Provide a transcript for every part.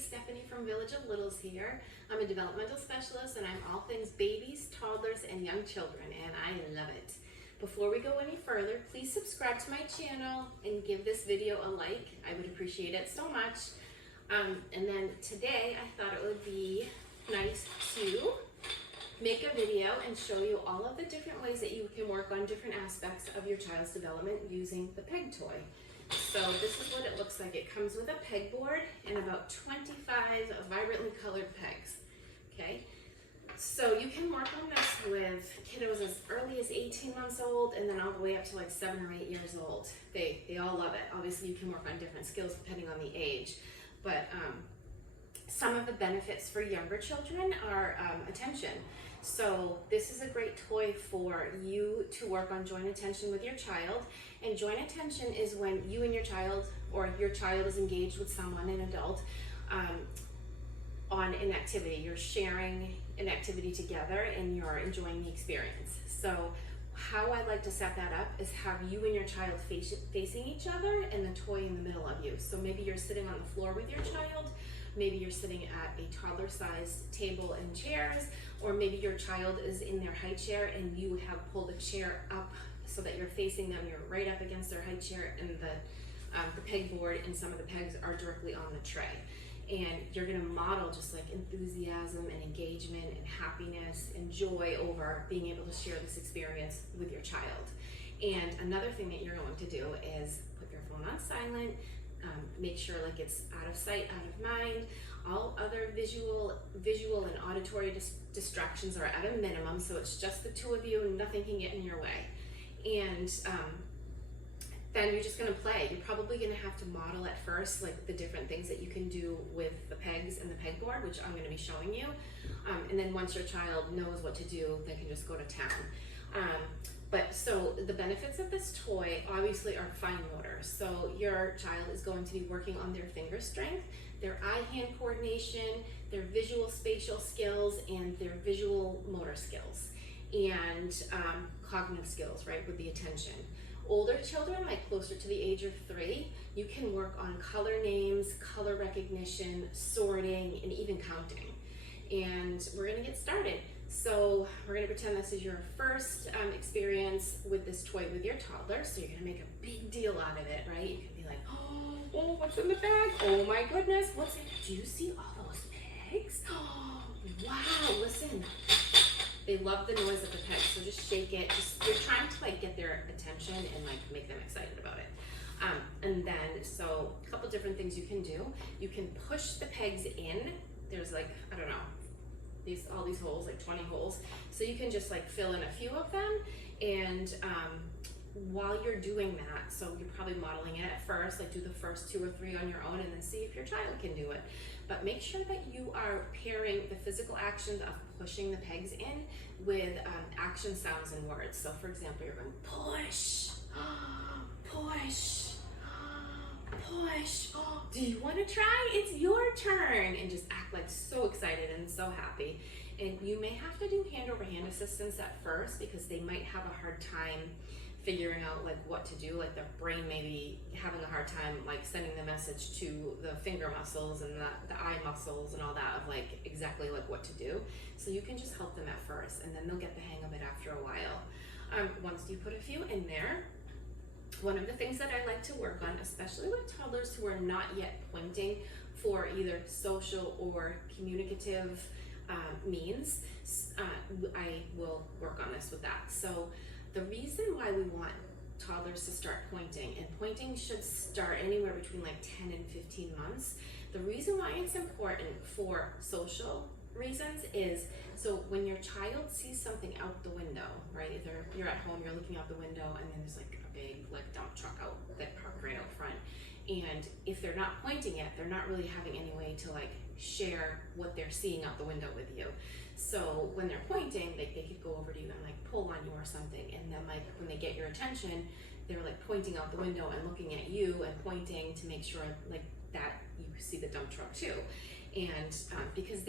Stephanie from Village of Littles here. I'm a developmental specialist and I'm all things babies, toddlers, and young children, and I love it. Before we go any further, please subscribe to my channel and give this video a like. I would appreciate it so much. And then today I thought it would be nice to make a video and show you all of the different ways that you can work on different aspects of your child's development using the Peg toy. So this is what it looks like. It comes with a pegboard and about 25 vibrantly colored pegs. Okay, so you can work on this with kiddos as early as 18 months old and then all the way up to like 7 or 8 years old. They all love it. Obviously you can work on different skills depending on the age, but some of the benefits for younger children are attention. So this is a great toy for you to work on joint attention with your child. And joint attention is when you and your child, or your child is engaged with someone, an adult, on an activity. You're sharing an activity together and you're enjoying the experience. So how I like to set that up is have you and your child facing each other and the toy in the middle of you. So maybe you're sitting on the floor with your child, maybe you're sitting at a toddler-sized table and chairs, or maybe your child is in their high chair and you have pulled a chair up so that you're facing them, you're right up against their high chair, and the pegboard and some of the pegs are directly on the tray. And you're gonna model just like enthusiasm and engagement and happiness and joy over being able to share this experience with your child. And another thing that you're going to do is put your phone on silent, make sure like it's out of sight, out of mind. All other visual and auditory distractions are at a minimum, so it's just the two of you and nothing can get in your way. And then you're just gonna play. You're probably gonna have to model at first like the different things that you can do with the pegs and the pegboard, which I'm gonna be showing you. And then once your child knows what to do, they can just go to town. But so the benefits of this toy obviously are fine motor. So your child is going to be working on their finger strength, their eye-hand coordination, their visual spatial skills, and their visual motor skills, and cognitive skills, right, with the attention. Older children, like closer to the age of 3, you can work on color names, color recognition, sorting, and even counting. And we're gonna get started. So we're gonna pretend this is your first experience with this toy with your toddler. So you're gonna make a big deal out of it, right? You can be like, oh, what's in the bag? Oh my goodness, what's in it? Do you see all those pegs? Oh, wow, listen. They love the noise of the pegs, so just shake it. You're trying to like get their attention and like make them excited about it. And then, so a couple different things you can do. You can push the pegs in. There's like, I don't know, all these holes, like 20 holes. So you can just like fill in a few of them. And while you're doing that, so you're probably modeling it at first, like do the first 2 or 3 on your own and then see if your child can do it. But make sure that you are pairing the physical actions of pushing the pegs in with action sounds and words. So for example, you're going push, push, push. Do you want to try? It's your turn. And just act like so excited and so happy. And you may have to do hand-over-hand assistance at first because they might have a hard time figuring out like what to do. Like their brain may be having a hard time like sending the message to the finger muscles and the eye muscles and all that of like exactly like what to do. So you can just help them at first and then they'll get the hang of it after a while. Once you put a few in there, one of the things that I like to work on, especially with toddlers who are not yet pointing for either social or communicative means, I will work on this with that. So the reason why we want toddlers to start pointing, and pointing should start anywhere between like 10 and 15 months. The reason why it's important for social reasons is, so when your child sees something out the window, right? Either you're at home, you're looking out the window, and then there's like a big like dump truck out that parked right out front. And if they're not pointing it, they're not really having any way to like share what they're seeing out the window with you. So when they're pointing, they could go over to you and like pull on you or something. And then like when they get your attention, they're like pointing out the window and looking at you and pointing to make sure like that you see the dump truck too. And because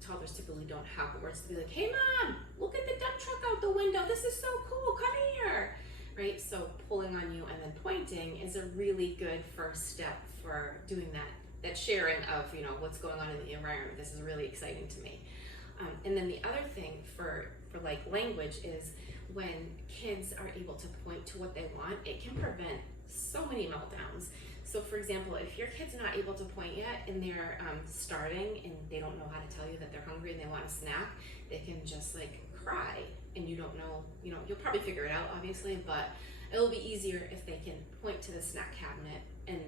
toddlers typically don't have words to be like, hey mom, look at the dump truck out the window. This is so cool, come here. Right, so pulling on you and then pointing is a really good first step for doing that that sharing of, you know, what's going on in the environment. This is really exciting to me. And then the other thing for like language is when kids are able to point to what they want, it can prevent so many meltdowns. So for example, if your kid's not able to point yet and they're starving and they don't know how to tell you that they're hungry and they want a snack, they can just like cry and you don't know, you know, you'll probably figure it out obviously, but it'll be easier if they can point to the snack cabinet and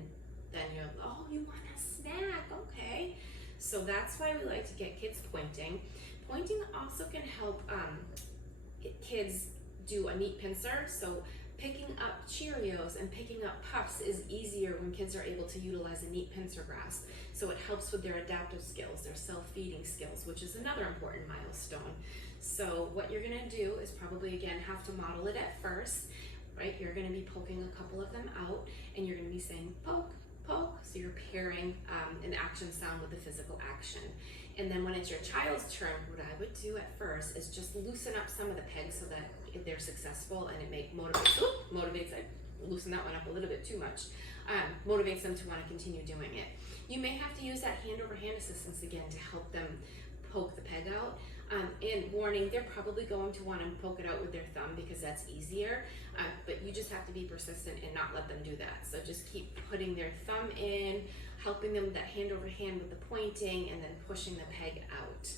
then you're, oh, you want a snack, okay. So that's why we like to get kids pointing. Pointing also can help kids do a neat pincer. So picking up Cheerios and picking up Puffs is easier when kids are able to utilize a neat pincer grasp. So it helps with their adaptive skills, their self-feeding skills, which is another important milestone. So what you're gonna do is probably, again, have to model it at first, right? You're gonna be poking a couple of them out and you're gonna be saying poke, poke. So you're pairing an action sound with the physical action. And then when it's your child's turn, what I would do at first is just loosen up some of the pegs so that they're successful and it motivates, I loosen that one up a little bit too much, motivates them to want to continue doing it. You may have to use that hand over hand assistance again to help them poke the peg out. And warning, they're probably going to want to poke it out with their thumb because that's easier, but you just have to be persistent and not let them do that. So just keep putting their thumb in, helping them that hand over hand with the pointing, and then pushing the peg out.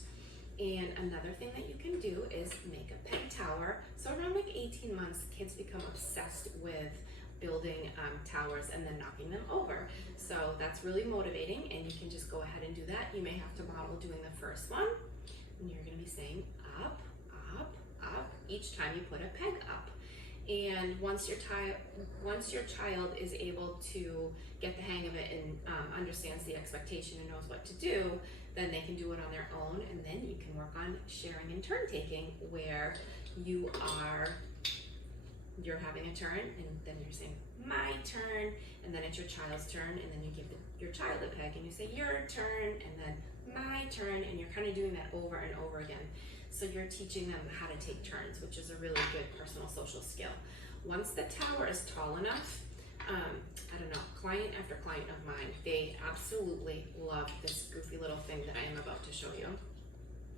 And another thing that you can do is make a peg tower. So around like 18 months, kids become obsessed with building towers and then knocking them over. So that's really motivating and you can just go ahead and do that. You may have to model doing the first one. And you're going to be saying up, up, up each time you put a peg up. And once your child is able to get the hang of it and understands the expectation and knows what to do, then they can do it on their own, and then you can work on sharing and turn taking, where you're having a turn and then you're saying my turn, and then it's your child's turn, and then you give your child a peg and you say your turn, and then my turn, and you're kind of doing that over and over again. So you're teaching them how to take turns, which is a really good personal social skill. Once the tower is tall enough, I don't know, client after client of mine, they absolutely love this goofy little thing that I am about to show you.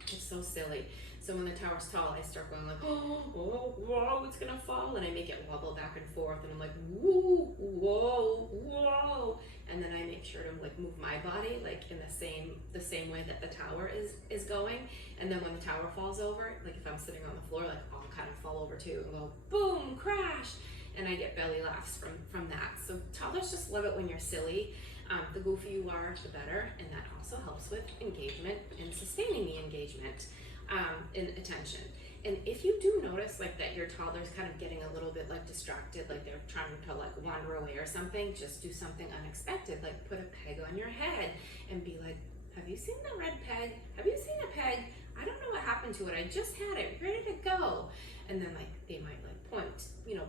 It's so silly. So when the tower's tall, I start going like, oh, whoa, whoa, it's gonna fall, and I make it wobble back and forth, and I'm like, whoa, whoa, whoa, and then I make sure to like move my body like in the same way that the tower is going, and then when the tower falls over, like if I'm sitting on the floor, like I'll kind of fall over too and go boom, crash, and I get belly laughs from that. So toddlers just love it when you're silly. The goofier you are, the better, and that also helps with engagement and sustaining the engagement and attention. And if you do notice like that your toddler's kind of getting a little bit like distracted, like they're trying to like wander away or something, just do something unexpected, like put a peg on your head and be like, have you seen the red peg? Have you seen a peg? I don't know what happened to it. I just had it ready to go. And then like they might like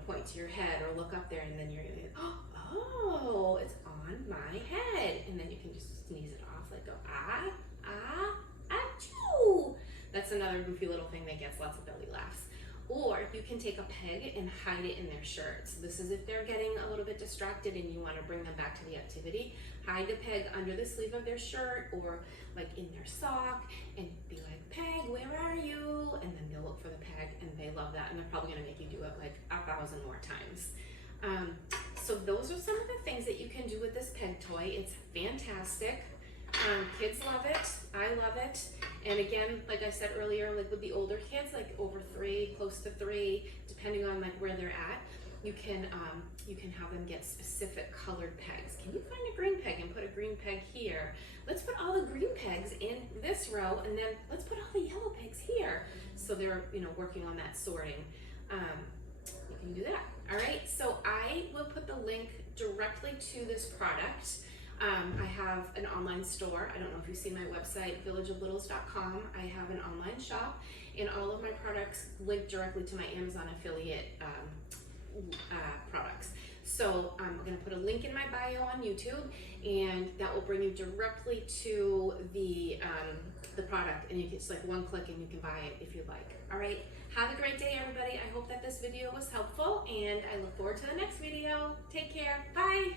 point to your head or look up there, and then you're gonna be, oh, it's on my head. And then you can just sneeze it off, like go, achoo. That's another goofy little thing that gets lots of belly laughs. Or you can take a peg and hide it in their shirt. So this is if they're getting a little bit distracted and you want to bring them back to the activity. Hide the peg under the sleeve of their shirt or like in their sock and be like, peg, where are you? And then they'll look for the peg, and they love that, and they're probably going to make you do it like 1,000 more times. So those are some of the things that you can do with this peg toy. It's fantastic. Kids love it. I love it. And again, like I said earlier, like with the older kids, like over 3, close to 3, depending on like where they're at, you can have them get specific colored pegs. Can you find a green peg and put a green peg here? Let's put all the green pegs in this row, and then let's put all the yellow pegs here. So they're working on that sorting. You can do that. All right. So I will put the link directly to this product. I have an online store. I don't know if you've seen my website, villageoflittles.com. I have an online shop, and all of my products link directly to my Amazon affiliate products. So I'm going to put a link in my bio on YouTube, and that will bring you directly to the product, and you can just like one click and you can buy it if you'd like. All right. Have a great day, everybody. I hope that this video was helpful, and I look forward to the next video. Take care. Bye.